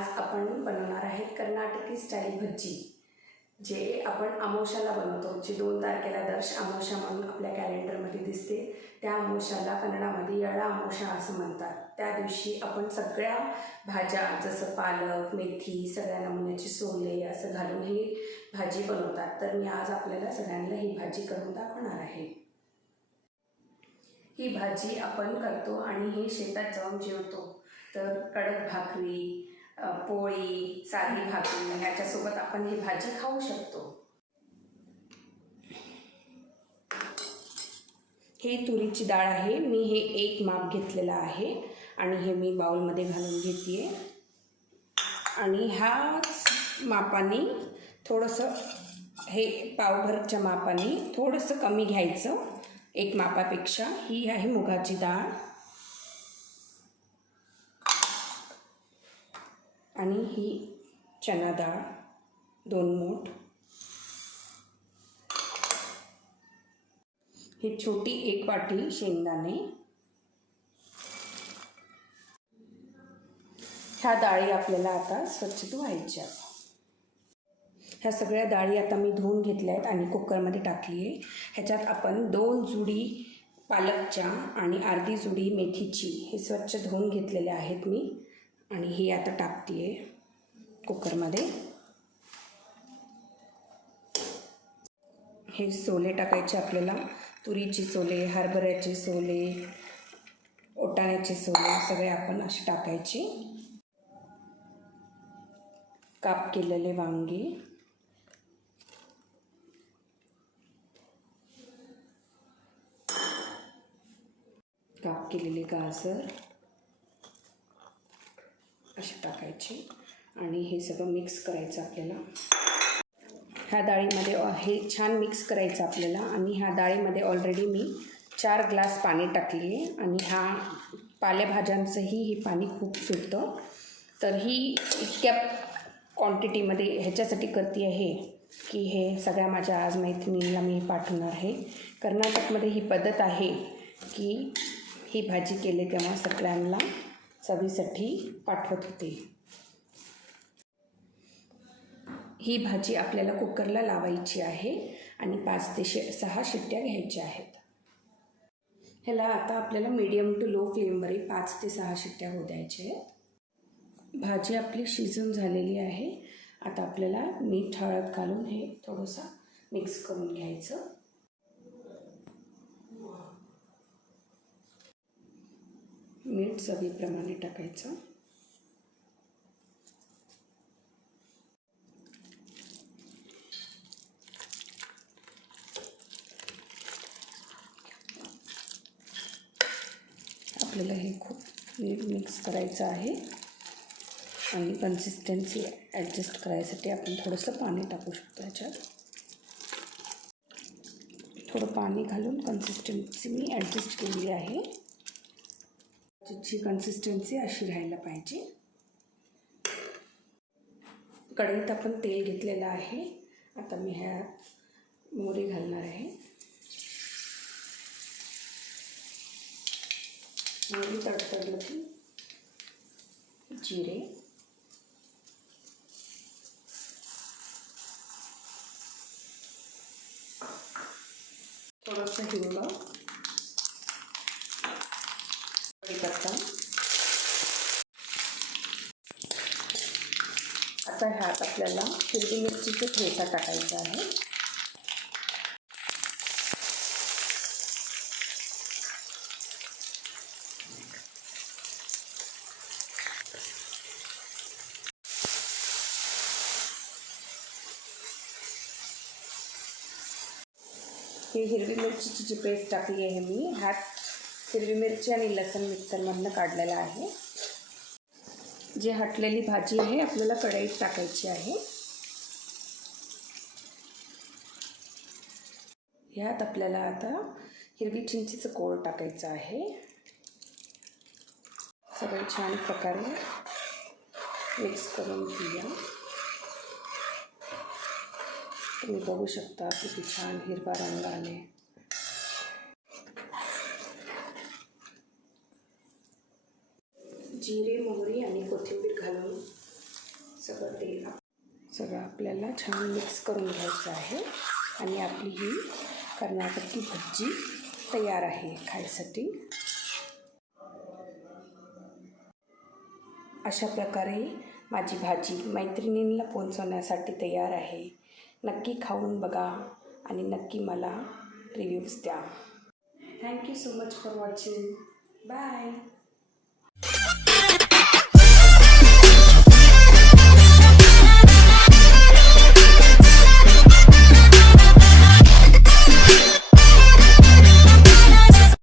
आज आपण बनवणार आहे कर्नाटकी स्टाईल भज्जी, जे आपण अमावस्याला बनवतो, जी 2 तारखेला दर्श अमावस्या म्हणून आपल्या कॅलेंडरमध्ये दिसते। त्या अमावस्याला कन्नडामध्ये येळा अमावस्या असं म्हणतात। त्या दिवशी आपण सगळ्या भाज्या जसं पालक, मेथी, सगळ्या नमुन्याचे सोले असं घालून ही भाजी बनवतात। तर मी आज आपल्याला सगळ्यांना ही भाजी करून दाखवणार आहे। ही भाजी आपण करतो आणि हे शेतात जाऊन जेवतो, तर कडक भाकरी, पोळी, साधी भाकरी ह्याच्यासोबत आपण ही भाजी खाऊ शकतो। ही तुरीची डाळ आहे। मी हे 1 माप घेतलेला आहे आणि हे मी बाउलमध्ये घालून घेते आणि ह्याच मापाने थोडंसं हे पावभरच्या मापाने थोडंसं कमी घ्यायचं 1 मापापेक्षा। ही आहे मुगाची डाळ आणि ही चना डाळ 2 मूठ, ही छोटी 1 वाटी शेंगदाणे। ह्या डाळी आपल्याला आता स्वच्छ धुवायच्या। ह्या सगळ्या डाळी आता मी धुवून घेतल्या आहेत आणि कुकरमध्ये टाकली आहे। ह्याच्यात आपण 2 जुडी पालकच्या आणि अर्धी जुडी मेथीची हे स्वच्छ धुवून घेतलेले आहेत मी, आणि ही आता टाकते आहे कुकरमध्ये। हे सोले टाकायचे आपल्याला, तुरीची सोले, हरभऱ्याचे सोले, ओटाण्याचे सोले सगळे आपण असे टाकायचे। काप केलेले वांगे, काप केलेले गाजर असे टाकायचे आणि हे सगळं मिक्स करायचं आपल्याला। ह्या डाळीमध्ये हे छान मिक्स करायचं आपल्याला। आणि ह्या डाळीमध्ये ऑलरेडी मी 4 ग्लास पाणी टाकली आहे आणि ह्या पालेभाज्यांचंही हे पाणी खूप सुटतं। तर ही इतक्या क्वांटिटीमध्ये ह्याच्यासाठी करते आहे की हे सगळ्या माझ्या आज मैत्रिणींना मी पाठवणार आहे। कर्नाटकमध्ये ही पद्धत आहे की ही भाजी केली तेव्हा सगळ्यांना चवीसाठी पाठवत होते। ही भाजी आपल्याला कुकरला लावायची आहे आणि 5 ते 6 शिट्ट्या घ्यायच्या आहेत। ह्याला आता आपल्याला मीडियम टू लो फ्लेमवर 5 ते 6 शिट्ट्या होऊ द्यायच्या आहेत। भाजी आपली शिजून झालेली आहे। आता आपल्याला मीठ हळद घालून हे थोडंसं मिक्स करून घ्यायचं। मीठ चवीप्रमाणे टाकायचं। आपल्याला हे खूप नीट मिक्स करायचं आहे आणि कन्सिस्टन्सी ॲडजस्ट करायसाठी आपण थोडंसं पाणी टाकू शकतो। ह्याच्यात थोडं पाणी घालून कन्सिस्टन्सी मी ॲडजस्ट केली आहे। त्याची कन्सिस्टन्सी अशी राहायला पाहिजे। कढईत आपण तेल घेतलेलं आहे। आता मी ह्यात मोहरी घालणार आहे। मोहरी तडतडली की जिरे, थोडंसं हिंग, कढीपत्ता। आता ह्यात आपल्याला हिरवी मिरचीचा ठेचा टाकायचा आहे। ही हिरवी मिरचीची जी पेस्ट टाकली आहे मी, ह्यात हिरवी मिरची आणि लसूण मिक्सरमधनं काढलेला आहे। जी हटलेली भाजी आहे आपल्याला कढईत टाकायची आहे। ह्यात आपल्याला आता हिरवी चिंचेचं कोळ टाकायचं आहे। सगळं छान प्रकारे मिक्स करून घेऊया। तुम्ही बघू शकता किती छान हिरवा रंग आले। जिरे, मोहरी आणि कोथिंबीर घालून सगळं आपल्याला छान मिक्स करून घ्यायचं आहे आणि आपली ही कर्नाटकी भज्जी तयार आहे खायसाठी. अशा प्रकारे माझी भाजी मैत्रिणींना पोहोचवण्यासाठी तयार आहे. नक्की खाऊन बघा आणि नक्की मला रिव्ह्यूज द्या. Thank you so much for watching. Bye.